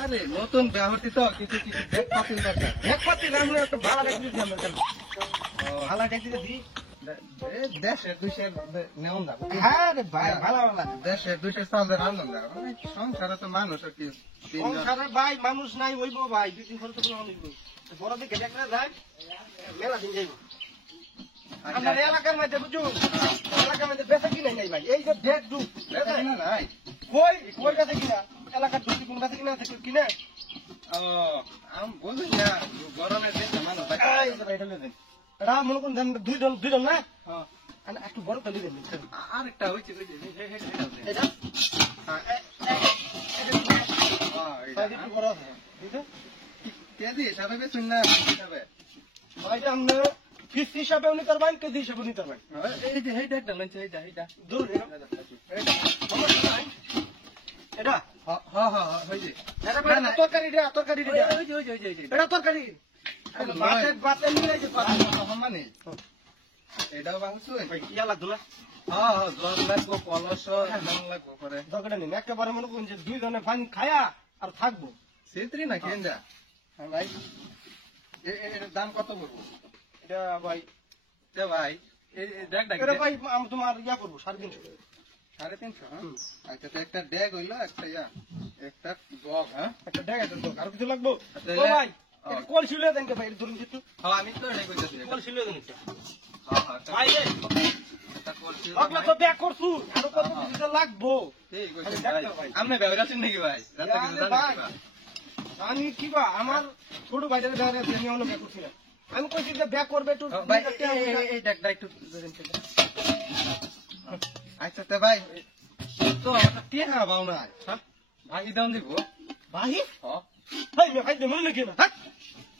আরে নতুন ব্যবহৃত তো কিছু কিছু ব্যাগপাতি দরকার। ব্যাগপাতি আমরা একটা ভাড়া দেখি আমরা কেন ভাড়া দেখি দি দেশের দুইশের নেওয়া যাবে। হ্যাঁ রে ভাই ভালো ভালো দেশের দুইশের চালের আনন্দ যাবে। সংসারে তো মানুষ আর কি সংসারে ভাই মানুষ নাই হইব ভাই দুই দিন খরচ করে হইব বড় দিকে দেখলে যাই মেলা দিন যাইব আমার এলাকার মধ্যে বুঝু এলাকার মধ্যে বেচা কিনা নাই ভাই এই যে ব্যাগ ডুব কিনা নাই। কই কই কাছে কিনা এলাকার দুটি কোন কাছে কিনা আছে কিনা ও আমি বুঝি না গরমের দিন মানুষ এই যে ভাই এটা দেন এটা মনে কোন দুইজন না হ্যাঁ একটু বড় তালি দেন আরেকটা হইছে এটা একটু বড় আছে ঠিক আছে কেজি হিসাবে বেচুন না হিসাবে ভাইটা আমরা পিস হিসাবে উনি করবেন কেজি হিসাবে নিতে পারবেন এই যে এইটা একটা লঞ্চ এইটা দূর এটা হ্যাঁ হ্যাঁ হয়েছে তরকারি এটা এটা তরকারি বাতে নিয়ে যে মানে এটাও ভাঙছুন ইয়া লাগতো না হ্যাঁ হ্যাঁ জল লাগবো কলস লাগবো পরে দরকার নেই একেবারে মনে করুন যে দুই জনে পানি খায়া আর থাকবো সেত্রি না কেন যা ভাই এর দাম কত পড়বো এটা ভাই ভাই দেখ দেখ এটা ভাই আমি তোমার ইয়া করবো 350 350 হ্যাঁ আচ্ছা তো একটা ড্যাগ হইলো একটা ইয়া একটা জগ হ্যাঁ একটা ড্যাগ একটা দরকার আর কিছু লাগবো ও ভাই এটা কল ছিলে দেন কে ভাই ধরুন কিছু হ্যাঁ আমি তো এটাই কইতাছি কল ছিলে দেন এটা হ্যাঁ হ্যাঁ ভাই এটা কল ছিল লাগলে তো ব্যাক করছু আর কত কিছু লাগবো ঠিক কইছেন ভাই আপনি বেলগাছেন নাকি ভাই রাতে কিছু ভাই জানেন আমি কি বা আমার ছোট ভাইটার ধরে আমি অন্য ব্যাক করছি না আমি কইছি যে ব্যাক করবে একটু ভাই এই ড্যাগটা একটু আচ্ছা তো ভাই তো আমার টিয়া বাউ না হ্যাঁ ভাই দাম দিব ভাই হ্যাঁ ভাই মে ভাই দেমন নাকি না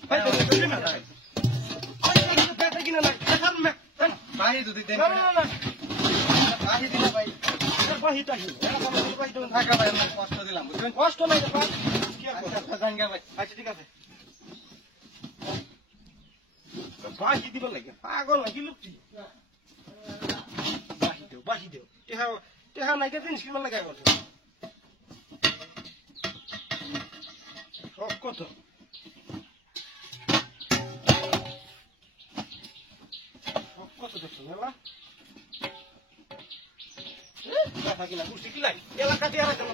ভাই দেমন না ভাই ব্যাক কিনা না দেখান মে ভাই যদি দেন না না না ভাই দিলা ভাই ভাইটা কি এটা ভাই দেন টাকা ভাই আমি কষ্ট দিলাম বুঝছেন কষ্ট নাই ভাই কি আচ্ছা জানগা ভাই আচ্ছা ঠিক আছে ভাই দিবা লাগে পাগল নাকি লুকছি বাহি দেও টেহা নাই কেন স্কিল লাগাই বলছো সব কত সব কত দেখছো মেলা দেখা কিনা বুঝছি কি লাই এলাকা দিয়ে রাখা